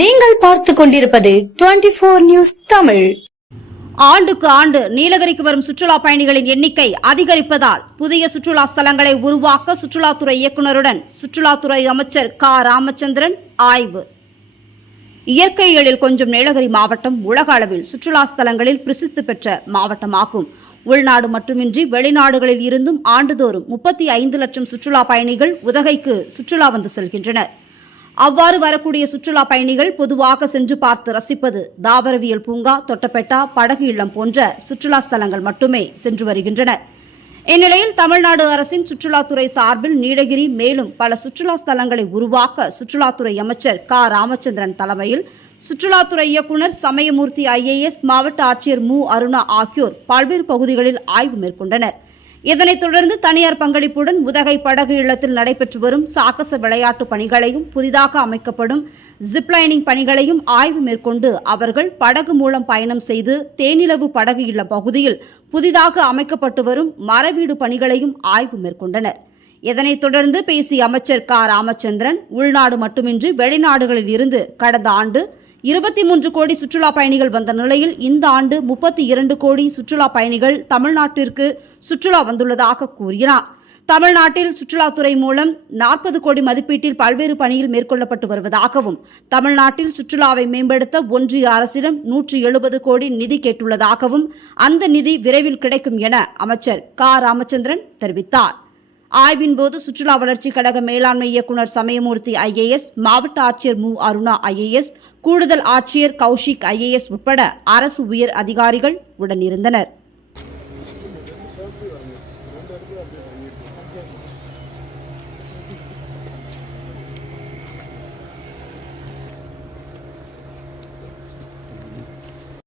நீங்கள் பார்த்துக் கொண்டிருப்பது 24 நியூஸ் தமிழ். ஆண்டுக்கு ஆண்டு நீலகிரிக்கு வரும் சுற்றுலா பயணிகளின் எண்ணிக்கை அதிகரிப்பதால் புதிய சுற்றுலா ஸ்தலங்களை உருவாக்க சுற்றுலாத்துறை இயக்குநருடன் சுற்றுலாத்துறை அமைச்சர் க ராமச்சந்திரன் ஆய்வு. இயற்கை எழில் கொஞ்சம் நீலகிரி மாவட்டம் உலக அளவில் சுற்றுலா ஸ்தலங்களில் பிரசித்தி பெற்ற மாவட்டமாகும். உள்நாடு மட்டுமின்றி வெளிநாடுகளில் இருந்தும் ஆண்டுதோறும் 35 லட்சம் சுற்றுலா பயணிகள் உதகைக்கு சுற்றுலா வந்து செல்கின்றனர். அவ்வாறு வரக்கூடிய சுற்றுலா பயணிகள் பொதுவாக சென்று பார்த்து ரசிப்பது தாவரவியல் பூங்கா, தொட்டபெட்டா, படகு இல்லம் போன்ற சுற்றுலா ஸ்தலங்கள் மட்டுமே சென்று வருகின்றனர். இந்நிலையில் தமிழ்நாடு அரசின் சுற்றுலாத்துறை சார்பில் நீலகிரி மேலும் பல சுற்றுலா ஸ்தலங்களை உருவாக்க சுற்றுலாத்துறை அமைச்சர் க ராமச்சந்திரன் தலைமையில் சுற்றுலாத்துறை இயக்குநர் சமயமூர்த்தி IAS, மாவட்ட ஆட்சியர் மு அருணா ஆகியோர் பல்வேறு பகுதிகளில் ஆய்வு மேற்கொண்டனர். இதனைத் தொடர்ந்து தனியார் பங்களிப்புடன் உதகை படகு இல்லத்தில் நடைபெற்று வரும் சாகச விளையாட்டு பணிகளையும் புதிதாக அமைக்கப்படும் ஜிப்லைனிங் பணிகளையும் ஆய்வு மேற்கொண்டு அவர்கள் படகு மூலம் பயணம் செய்து தேனிலவு படகு இல்லம் பகுதியில் புதிதாக அமைக்கப்பட்டு வரும் மரவீடு பணிகளையும் ஆய்வு மேற்கொண்டனர். இதனைத் தொடர்ந்து பேசிய அமைச்சர் க ராமச்சந்திரன், உள்நாடு மட்டுமின்றி வெளிநாடுகளில் இருந்து கடந்த ஆண்டு 23 கோடி சுற்றுலா பயணிகள் வந்த நிலையில் இந்த ஆண்டு 32 கோடி சுற்றுலா பயணிகள் தமிழ்நாட்டிற்கு சுற்றுலா வந்துள்ளதாக கூறினார். தமிழ்நாட்டில் சுற்றுலாத்துறை மூலம் 40 கோடி மதிப்பீட்டில் பல்வேறு பணிகள் மேற்கொள்ளப்பட்டு வருவதாகவும் தமிழ்நாட்டில் சுற்றுலாவை மேம்படுத்த ஒன்றிய அரசிடம் 170 கோடி நிதி கேட்டுள்ளதாகவும் அந்த நிதி விரைவில் கிடைக்கும் என அமைச்சர் க ராமச்சந்திரன் தெரிவித்தார். ஆய்வின் போது சுற்றுலா வளர்ச்சி கழக மேலாண்மை இயக்குநர் சமயமூர்த்தி IAS, மாவட்ட ஆட்சியர் மு அருணா IAS, கூடுதல் ஆட்சியர் கௌஷிக் IAS உட்பட அரசு உயர் அதிகாரிகள் உடனிருந்தனர்.